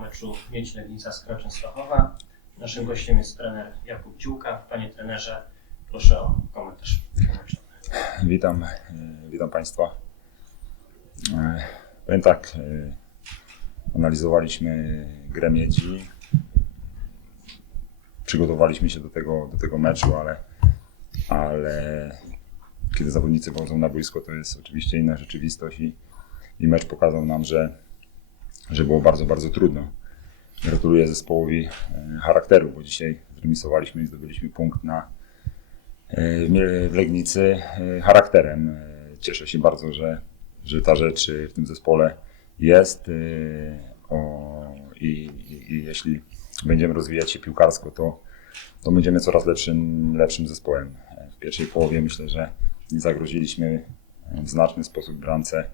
meczu Miedź Legnica z Kroczem Stachowa. Naszym gościem jest trener Jakub Dziółka. Panie trenerze, proszę o komentarz. Witam, e, witam Państwa. E, Powiem tak, e, analizowaliśmy grę miedzi, przygotowaliśmy się do tego, do tego meczu, ale, ale kiedy zawodnicy wchodzą na boisko, to jest oczywiście inna rzeczywistość i, i mecz pokazał nam, że, że było bardzo, bardzo trudno. Gratuluję zespołowi e, charakteru, bo dzisiaj zremisowaliśmy i zdobyliśmy punkt na, e, w Legnicy e, charakterem. Cieszę się bardzo, że, że ta rzecz w tym zespole jest o, i, i, i jeśli będziemy rozwijać się piłkarsko, to, to będziemy coraz lepszym, lepszym zespołem. W pierwszej połowie myślę, że nie zagroziliśmy w znaczny sposób bramce,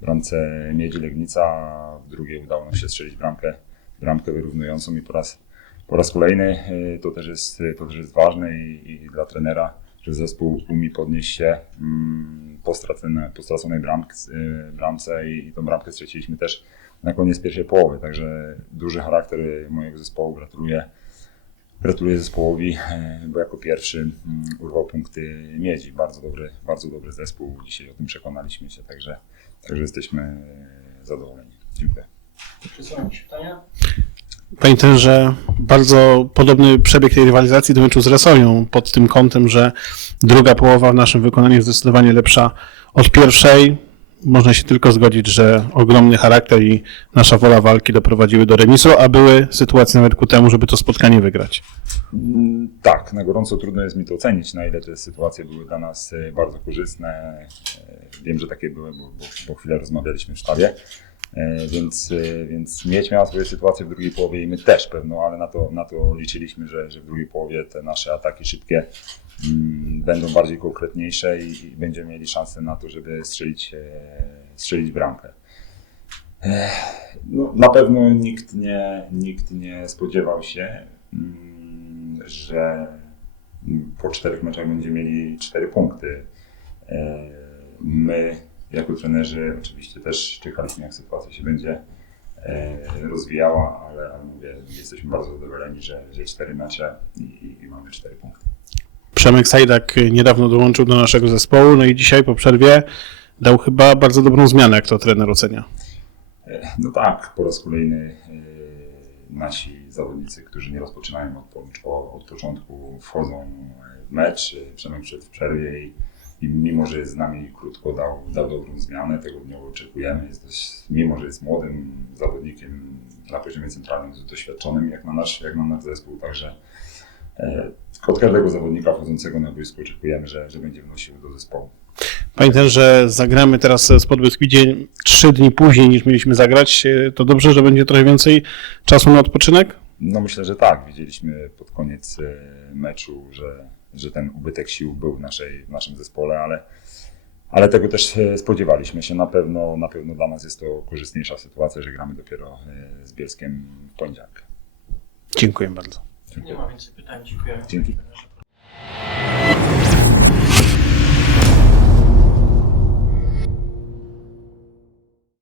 bramce Miedzi Legnica, drugiej udało nam się strzelić bramkę, bramkę wyrównującą i po raz, po raz kolejny y, to też jest, to też jest ważne i, i dla trenera, że zespół umie podnieść się mm, po, stracone, po straconej bramk, y, bramce i, i tą bramkę straciliśmy też na koniec pierwszej połowy, także duży charakter mojego zespołu, gratuluję. Gratuluję zespołowi, e, bo jako pierwszy mm, urwał punkty miedzi. Bardzo dobry, bardzo dobry zespół. Dzisiaj o tym przekonaliśmy się, także, także jesteśmy zadowoleni. Dziękuję. Czy jakieś pytania? Panie trenerze, bardzo podobny przebieg tej rywalizacji do meczu z Resonią pod tym kątem, że druga połowa w naszym wykonaniu jest zdecydowanie lepsza od pierwszej. Można się tylko zgodzić, że ogromny charakter i nasza wola walki doprowadziły do remisu, a były sytuacje nawet ku temu, żeby to spotkanie wygrać. Mm, Tak, na gorąco trudno jest mi to ocenić, na ile te sytuacje były dla nas e, bardzo korzystne. E, Wiem, że takie były, bo, bo, bo chwilę rozmawialiśmy w sztabie. E, Więc, e, więc mieć miała swoje sytuacje w drugiej połowie i my też pewno, ale na to, na to liczyliśmy, że, że w drugiej połowie te nasze ataki szybkie mm, będą bardziej konkretniejsze i, i będziemy mieli szansę na to, żeby strzelić, e, strzelić bramkę. No, na pewno nikt nie, nikt nie spodziewał się, mm, że po czterech meczach będziemy mieli cztery punkty. My, jako trenerzy, oczywiście też czekaliśmy, jak sytuacja się będzie e, rozwijała, ale, ale mówię, jesteśmy bardzo zadowoleni, że, że cztery mecze i, i, mamy cztery punkty. Przemek Sajdak niedawno dołączył do naszego zespołu, no i dzisiaj po przerwie dał chyba bardzo dobrą zmianę, jak to trener ocenia. E, No tak, po raz kolejny e, nasi zawodnicy, którzy nie rozpoczynają od, po- od początku, wchodzą w mecz. Przemek przed w przerwie i, i mimo, że jest z nami krótko, dał, dał dobrą zmianę, tego niego oczekujemy. Jest też, mimo, że jest młodym zawodnikiem na poziomie centralnym, jest doświadczonym jak na nasz, jak na nasz zespół, także e, od każdego zawodnika wchodzącego na boisko oczekujemy, że, że będzie wnosił do zespołu. Pamiętam, że zagramy teraz z Podbeskidziem trzy dni później niż mieliśmy zagrać. E, To dobrze, że będzie trochę więcej czasu na odpoczynek? No myślę, że tak. Widzieliśmy pod koniec e, meczu, że, że ten ubytek sił był w, naszej, w naszym zespole, ale, ale tego też e, spodziewaliśmy się. Na pewno, na pewno dla nas jest to korzystniejsza sytuacja, że gramy dopiero e, z Bielskiem w poniedziałek. Dziękuję bardzo. Nie ma więcej pytań. Dziękuję. Dzięki.